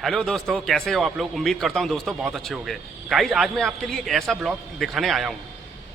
Hello दोस्तों, कैसे हो आप लोग। उम्मीद करता हूँ दोस्तों बहुत अच्छे हो गए। गाइज, आज मैं आपके लिए एक ऐसा ब्लॉग दिखाने आया हूँ,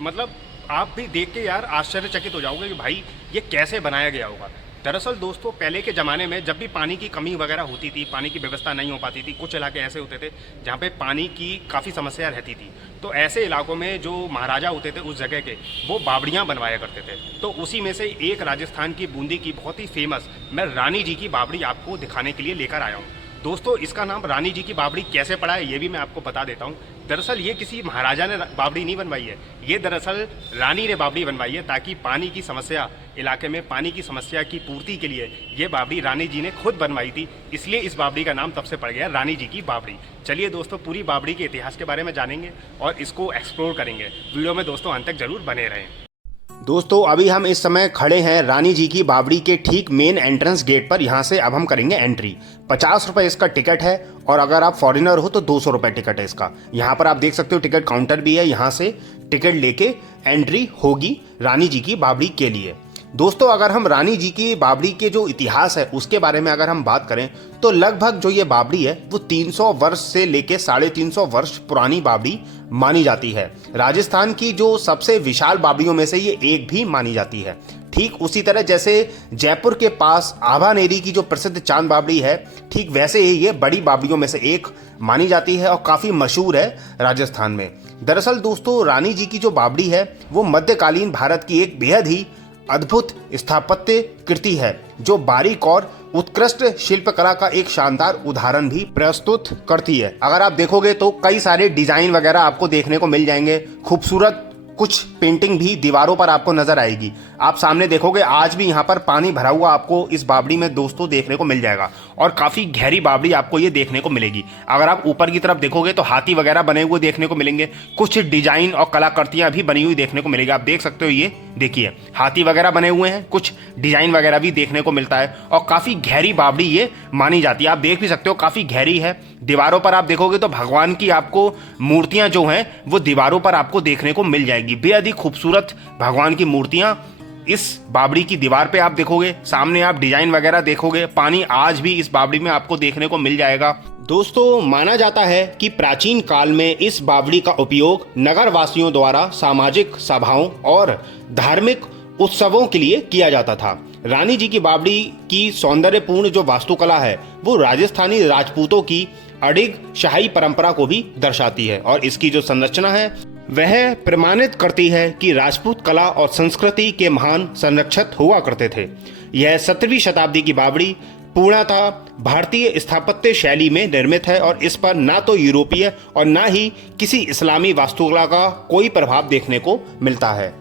मतलब आप भी देख के यार आश्चर्यचकित हो जाओगे कि भाई ये कैसे बनाया गया होगा। दरअसल दोस्तों, पहले के ज़माने में जब भी पानी की कमी वगैरह होती थी, पानी की व्यवस्था नहीं हो पाती थी, कुछ इलाके ऐसे होते थे जहाँ पे पानी की काफ़ी समस्या रहती थी, तो ऐसे इलाकों में जो महाराजा होते थे उस जगह के, वो बावड़ियाँ बनवाया करते थे। तो उसी में से एक राजस्थान की बूंदी की बहुत ही फेमस मैं रानी जी की बावड़ी आपको दिखाने के लिए लेकर आया हूँ। दोस्तों, इसका नाम रानी जी की बावड़ी कैसे पड़ा है ये भी मैं आपको बता देता हूँ। दरअसल ये किसी महाराजा ने बावड़ी नहीं बनवाई है, ये दरअसल रानी ने बावड़ी बनवाई है, ताकि पानी की समस्या, इलाके में पानी की समस्या की पूर्ति के लिए ये बावड़ी रानी जी ने खुद बनवाई थी। इसलिए इस बावड़ी का नाम तब से पड़ गया रानी जी की बावड़ी। चलिए दोस्तों, पूरी बावड़ी के इतिहास के बारे में जानेंगे और इसको एक्सप्लोर करेंगे। वीडियो में दोस्तों अंत तक जरूर बने रहें। दोस्तों, अभी हम इस समय खड़े हैं रानी जी की बावड़ी के ठीक मेन एंट्रेंस गेट पर। यहाँ से अब हम करेंगे एंट्री। 50 रुपये इसका टिकट है, और अगर आप फॉरेनर हो तो 200 रुपये टिकट है इसका। यहाँ पर आप देख सकते हो टिकट काउंटर भी है, यहाँ से टिकट लेके एंट्री होगी रानी जी की बावड़ी के लिए। दोस्तों, अगर हम रानी जी की बावड़ी के जो इतिहास है उसके बारे में अगर हम बात करें तो लगभग जो ये बावड़ी है वो 300 वर्ष से लेके 350 वर्ष पुरानी बावड़ी मानी जाती है। राजस्थान की जो सबसे विशाल बावड़ियों में से ये एक भी मानी जाती है। ठीक उसी तरह जैसे जयपुर के पास आभानेरी की जो प्रसिद्ध चांद बावड़ी है, ठीक वैसे ही ये बड़ी बावड़ियों में से एक मानी जाती है और काफ़ी मशहूर है राजस्थान में। दरअसल दोस्तों, रानी जी की जो बावड़ी है वो मध्यकालीन भारत की एक बेहद ही अद्भुत स्थापत्य कृति है, जो बारीक और उत्कृष्ट शिल्पकला का एक शानदार उदाहरण भी प्रस्तुत करती है। अगर आप देखोगे तो कई सारे डिजाइन वगैरह आपको देखने को मिल जाएंगे, खूबसूरत कुछ पेंटिंग भी दीवारों पर आपको नजर आएगी। आप सामने देखोगे आज भी यहाँ पर पानी भरा हुआ आपको इस बावड़ी में दोस्तों देखने को मिल जाएगा, और काफ़ी गहरी बावड़ी आपको ये देखने को मिलेगी। अगर आप ऊपर की तरफ देखोगे तो हाथी वगैरह बने हुए देखने को मिलेंगे, कुछ डिजाइन और कलाकृतियाँ भी बनी हुई देखने को मिलेगी। आप देख सकते हो, ये देखिए हाथी वगैरह बने हुए हैं, कुछ डिजाइन वगैरह भी देखने को मिलता है, और काफ़ी गहरी बावड़ी ये मानी जाती है। आप देख भी सकते हो काफ़ी गहरी है। दीवारों पर आप देखोगे तो भगवान की आपको मूर्तियाँ जो हैं वो दीवारों पर आपको देखने को मिल जाएगी। बेहद ही खूबसूरत भगवान की मूर्तियाँ इस बावड़ी की दीवार पे आप देखोगे। सामने आप डिजाइन वगैरह देखोगे, पानी आज भी इस बावड़ी में आपको देखने को मिल जाएगा। दोस्तों, माना जाता है कि प्राचीन काल में इस बावड़ी का उपयोग नगर वासियों द्वारा सामाजिक सभाओं और धार्मिक उत्सवों के लिए किया जाता था। रानी जी की बावड़ी की सौंदर्यपूर्ण जो वास्तुकला है वो राजस्थानी राजपूतों की अडिग शाही परंपरा को भी दर्शाती है, और इसकी जो संरचना है वह प्रमाणित करती है कि राजपूत कला और संस्कृति के महान संरक्षक हुआ करते थे। यह 17वीं शताब्दी की बावड़ी पूर्णतः भारतीय स्थापत्य शैली में निर्मित है, और इस पर ना तो यूरोपीय और ना ही किसी इस्लामी वास्तुकला का कोई प्रभाव देखने को मिलता है।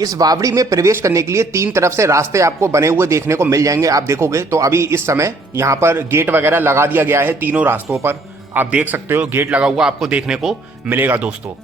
इस बावड़ी में प्रवेश करने के लिए 3 तरफ से रास्ते आपको बने हुए देखने को मिल जाएंगे। आप देखोगे तो अभी इस समय यहाँ पर गेट वगैरह लगा दिया गया है तीनों रास्तों पर। आप देख सकते हो गेट लगा हुआ आपको देखने को मिलेगा। दोस्तों,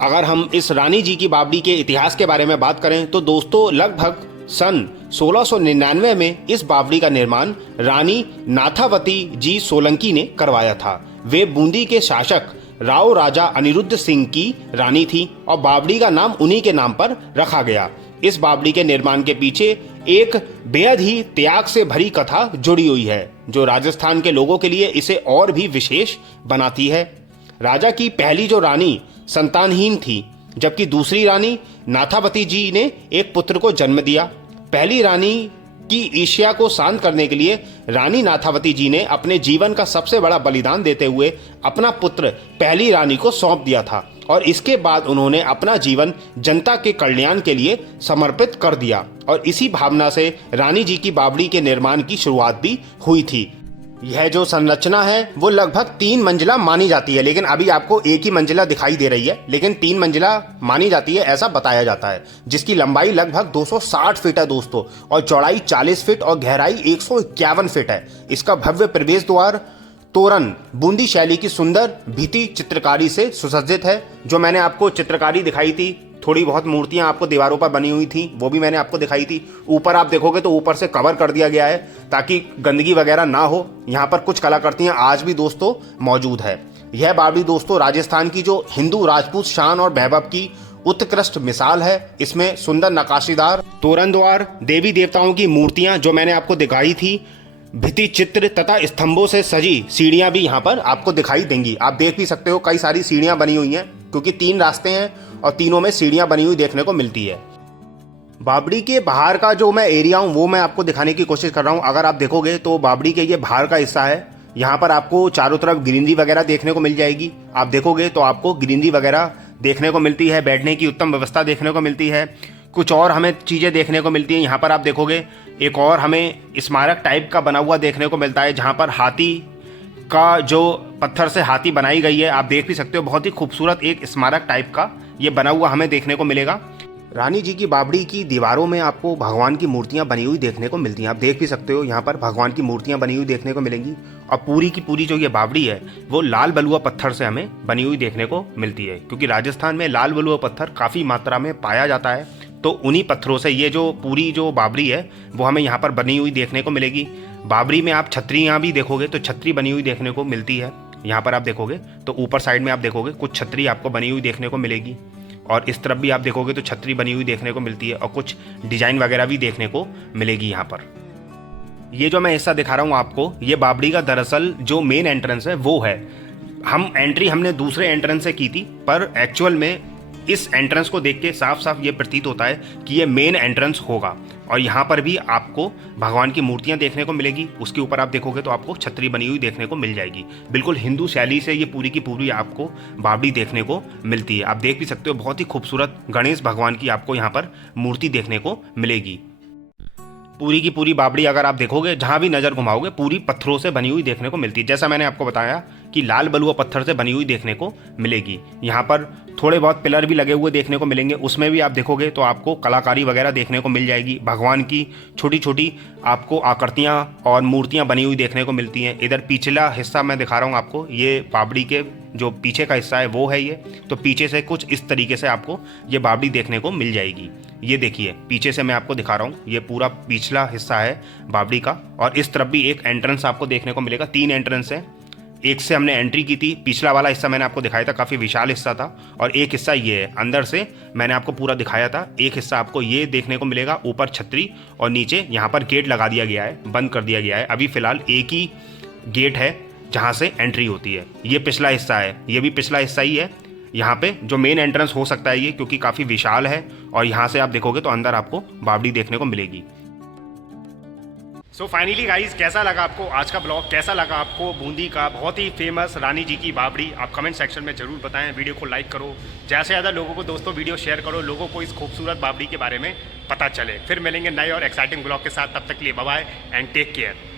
अगर हम इस रानी जी की बावड़ी के इतिहास के बारे में बात करें तो दोस्तों लगभग सन 1699 में इस बावड़ी का निर्माण रानी नाथावती जी सोलंकी ने करवाया था। वे बूंदी के शासक राव राजा अनिरुद्ध सिंह की रानी थी, और बावड़ी का नाम उन्हीं के नाम पर रखा गया। इस बावड़ी के निर्माण के पीछे एक बेहद ही त्याग से भरी कथा जुड़ी हुई है, जो राजस्थान के लोगों के लिए इसे और भी विशेष बनाती है। राजा की पहली जो रानी संतानहीन थी, जबकि दूसरी रानी नाथावती जी ने एक पुत्र को जन्म दिया। पहली रानी की ईर्ष्या को शांत करने के लिए रानी नाथावती जी ने अपने जीवन का सबसे बड़ा बलिदान देते हुए अपना पुत्र पहली रानी को सौंप दिया था, और इसके बाद उन्होंने अपना जीवन जनता के कल्याण के लिए समर्पित कर दिया, और इसी भावना से रानी जी की बावड़ी के निर्माण की शुरुआत भी हुई थी। यह जो संरचना है वो लगभग 3 मंजिला मानी जाती है, लेकिन अभी आपको एक ही मंजिला दिखाई दे रही है, लेकिन 3 मंजिला मानी जाती है ऐसा बताया जाता है, जिसकी लंबाई लगभग 260 फीट है दोस्तों, और चौड़ाई 40 फीट और गहराई 151 फीट है। इसका भव्य प्रवेश द्वार तोरण बूंदी शैली की सुंदर भित्ति चित्रकारी से सुसज्जित है। जो मैंने आपको चित्रकारी दिखाई थी, थोड़ी बहुत मूर्तियां आपको दीवारों पर बनी हुई थी, वो भी मैंने आपको दिखाई थी। ऊपर आप देखोगे तो ऊपर से कवर कर दिया गया है ताकि गंदगी वगैरह ना हो। यहाँ पर कुछ कलाकृतियां आज भी दोस्तों मौजूद है। यह बावड़ी दोस्तों राजस्थान की जो हिंदू राजपूत शान और वैभव की उत्कृष्ट मिसाल है। इसमें सुंदर नक्काशीदार तोरण द्वार, देवी देवताओं की मूर्तियां जो मैंने आपको दिखाई थी, भित्ति चित्र तथा स्तंभों से सजी सीढ़ियां भी यहाँ पर आपको दिखाई देंगी। आप देख भी सकते हो कई सारी सीढ़ियां बनी हुई हैं, क्योंकि 3 रास्ते हैं और तीनों में सीढ़ियां बनी हुई देखने को मिलती है। बावड़ी के बाहर का जो मैं एरिया हूँ वो मैं आपको दिखाने की कोशिश कर रहा हूँ। अगर आप देखोगे तो बावड़ी के ये बाहर का हिस्सा है, यहाँ पर आपको चारों तरफ ग्रीनरी वगैरह देखने को मिल जाएगी। आप देखोगे तो आपको ग्रीनरी वगैरह देखने को मिलती है, बैठने की उत्तम व्यवस्था देखने को मिलती है, कुछ और हमें चीज़ें देखने को मिलती हैं। यहाँ पर आप देखोगे एक और हमें स्मारक टाइप का बना हुआ देखने को मिलता है, जहाँ पर हाथी का जो पत्थर से हाथी बनाई गई है, आप देख भी सकते हो। बहुत ही खूबसूरत एक स्मारक टाइप का ये बना हुआ हमें देखने को मिलेगा। रानी जी की बावड़ी की दीवारों में आपको भगवान की मूर्तियां बनी हुई देखने को मिलती हैं। आप देख भी सकते हो यहाँ पर भगवान की मूर्तियां बनी हुई देखने को मिलेंगी। और पूरी की पूरी जो ये बावड़ी है वो लाल बलुआ पत्थर से हमें बनी हुई देखने को मिलती है, क्योंकि राजस्थान में लाल बलुआ पत्थर काफ़ी मात्रा में पाया जाता है। तो उन्हीं पत्थरों से ये जो पूरी जो बावड़ी है वो हमें यहाँ पर बनी हुई देखने को मिलेगी। बावड़ी में आप छतरियाँ भी देखोगे तो छतरी बनी हुई देखने को मिलती है। यहाँ पर आप देखोगे तो ऊपर साइड में आप देखोगे कुछ छतरी आपको बनी हुई देखने को मिलेगी, और इस तरफ भी आप देखोगे तो छतरी बनी हुई देखने को मिलती है और कुछ डिजाइन वगैरह भी देखने को मिलेगी यहाँ पर। ये जो मैं हिस्सा दिखा रहा हूँ आपको, ये बावड़ी का दरअसल जो मेन एंट्रेंस है वो है। हमने दूसरे एंट्रेंस से की थी, पर एक्चुअल में इस एंट्रेंस को देख के साफ साफ ये प्रतीत होता है कि ये मेन एंट्रेंस होगा। और यहाँ पर भी आपको भगवान की मूर्तियाँ देखने को मिलेगी। उसके ऊपर आप देखोगे तो आपको छतरी बनी हुई देखने को मिल जाएगी। बिल्कुल हिंदू शैली से ये पूरी की पूरी आपको बावड़ी देखने को मिलती है। आप देख भी सकते हो बहुत ही खूबसूरत गणेश भगवान की आपको यहाँ पर मूर्ति देखने को मिलेगी। पूरी की पूरी बावड़ी अगर आप देखोगे, जहाँ भी नज़र घुमाओगे, पूरी पत्थरों से बनी हुई देखने को मिलती है। जैसा मैंने आपको बताया कि लाल बलुआ पत्थर से बनी हुई देखने को मिलेगी। यहाँ पर थोड़े बहुत पिलर भी लगे हुए देखने को मिलेंगे, उसमें भी आप देखोगे तो आपको कलाकारी वगैरह देखने को मिल जाएगी। भगवान की छोटी छोटी आपको आकृतियाँ और मूर्तियाँ बनी हुई देखने को मिलती हैं। इधर पिछला हिस्सा मैं दिखा रहा हूँ आपको, ये बावड़ी के जो पीछे का हिस्सा है वो है ये। तो पीछे से कुछ इस तरीके से आपको ये बावड़ी देखने को मिल जाएगी। ये देखिए पीछे से मैं आपको दिखा रहा हूँ, ये पूरा पिछला हिस्सा है बावड़ी का। और इस तरफ भी एक एंट्रेंस आपको देखने को मिलेगा। 3 एंट्रेंस है, एक से हमने एंट्री की थी। पिछला वाला हिस्सा मैंने आपको दिखाया था, काफ़ी विशाल हिस्सा था। और एक हिस्सा ये है, अंदर से मैंने आपको पूरा दिखाया था। एक हिस्सा आपको ये देखने को मिलेगा, ऊपर छतरी और नीचे यहाँ पर गेट लगा दिया गया है, बंद कर दिया गया है। अभी फ़िलहाल एक ही गेट है जहाँ से एंट्री होती है। ये पिछला हिस्सा है, ये भी पिछला हिस्सा ही है। यहाँ पे जो मेन एंट्रेंस हो सकता है ये, क्योंकि काफ़ी विशाल है। और यहाँ से आप देखोगे तो अंदर आपको बावड़ी देखने को मिलेगी। सो फाइनली गाइज, कैसा लगा आपको आज का ब्लॉग? कैसा लगा आपको बूंदी का बहुत ही फेमस रानी जी की बावड़ी? आप कमेंट सेक्शन में जरूर बताएं। वीडियो को लाइक करो, ज़्यादा से ज़्यादा लोगों को दोस्तों वीडियो शेयर करो, लोगों को इस खूबसूरत बावड़ी के बारे में पता चले। फिर मिलेंगे नए और एक्साइटिंग ब्लॉग के साथ, तब तक के लिए bye bye and take care.